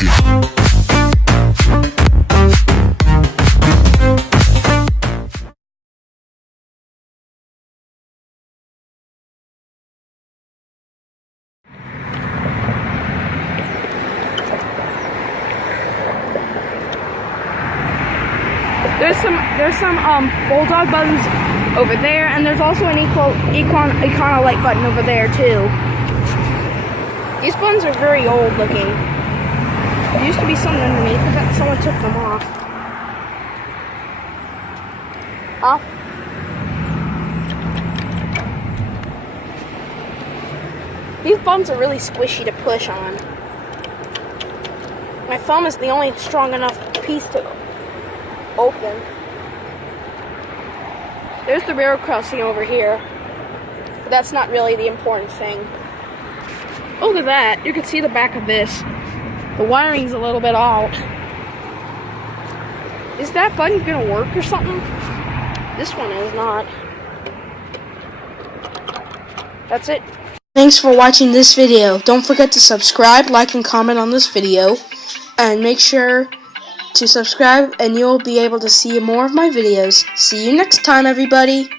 it. There's some bulldog buttons over there, and there's also an Econolite button over there too. These buttons are very old looking. There used to be something underneath of it. Someone took them off. Huh? These buttons are really squishy to push on. My thumb is the only strong enough piece to open. There's the railroad crossing over here, but that's not really the important thing. Look at that. You can see the back of this. The wiring's a little bit out. Is that button gonna work or something? This one is not. That's it. Thanks for watching this video. Don't forget to subscribe, like, and comment on this video. And make sure to subscribe and you'll be able to see more of my videos. See you next time, everybody.